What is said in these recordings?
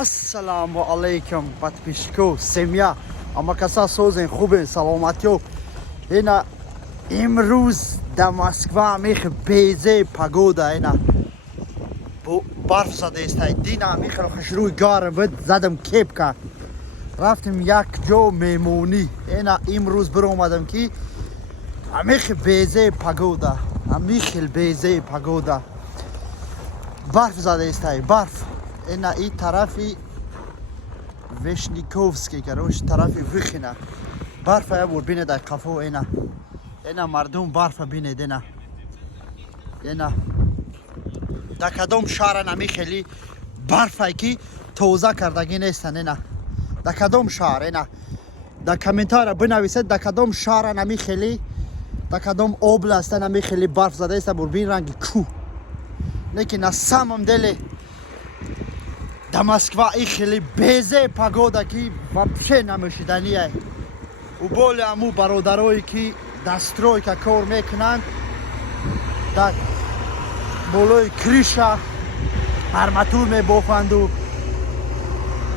Assalomu alaykum подписчиков, семья. Амакаса созен хубен саломатиё. Ина имрӯз да Москва мех безе погода ина. Бо барф задестай. Дина мех хушрӯй гарм бид задам кепка. Рафтим як ҷо меҳмонӣ. Ина имрӯз биромадам ки амех безе погода. Амихел безе погода. Барф задестай, барф. Ина и тарафи Вишниковский, короче, тарафи Выхина. Барфа я бур бине дай кафо ина. Ина мардум барфа бине дина. Ина. Да кадом шара нами хели барфа ки тоза кардаги нестан ина. Да кадом шар ина. Да комментария бинависед да кадом шара нами хели да кадом област нами хели барф зада иста бур бин ранги ку. Лекин на самом деле да Москва ихели безе погода ки вообще намешидания. У боли аму бародарои ки да стройка кор мекунанд, да болои криша арматур мебофанду.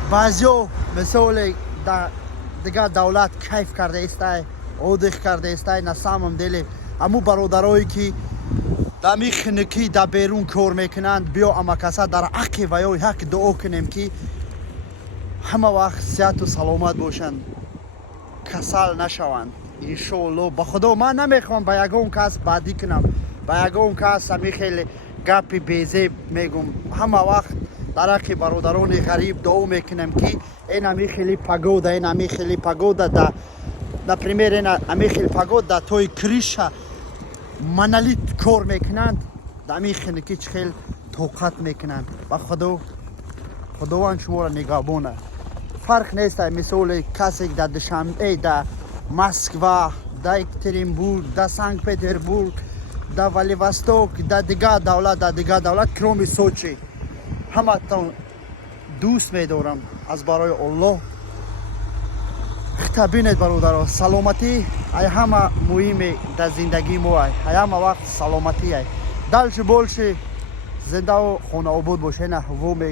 баъзеё мисоле да дигар давлат кайф карда истай, отдих карда истай. На самом деле аму бародарои ки да мехне ки да берун кор мекунанд, биё амакаса дар ақи ва ё як дуо кунем ки ҳама вақт сеҳату саломат бошанд, касал нашаванд иншоалло. ба худо ман намехоҳам ба ягон кас бадӣ кунам, ба ягон кас ами хеле гапи безеб мегум. ҳама вақт дар ақи бародарони ғариб дуо мекунем ки ин ами хели погода, ин ами хели погода да, например, ин ами хели погода да тои криша монолит кор мекунанд, да мехіне ки чӣ хел тоқат мекунанд. ба худо худованд шуморо нигоҳбона. фарқ нестай мисоли касе да душанбе, да Москва, да Екатеринбург, да Санкт Петербург, да Владивосток, да дигар давлат кроми Сочи. ҳаматон дӯст медорам аз барои Аллоҳ. хита бинед бародаро, саломатӣ ай ҳама муҳиме дар зиндагии мо ай. ай ҳама вақт саломатӣ ай. дальше больше зиндаву хонаобод боша. ина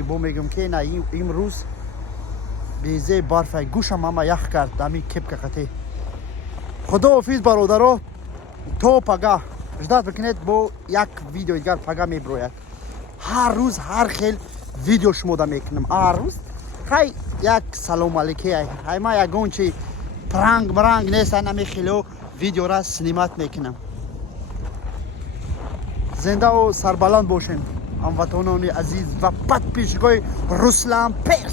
бо мегум ки ина имрӯз безе барф ай. гӯшам ҳама ях кард ами кепка қатӣ. худоҳофиз бародаро, то пага. ждат бикунед, бо як видео дигар пага мебирояд. ҳар рӯз ҳар хел видео шумода мекунам. ҳар рӯз хай як салом алейки ай. ай ма ягон чи пранг маранг нест. ай нами хело видеора снимат мекунам. зиндаву сарбаланд бошен ҳамватонони азиз ва подписчикои Руслан Перс.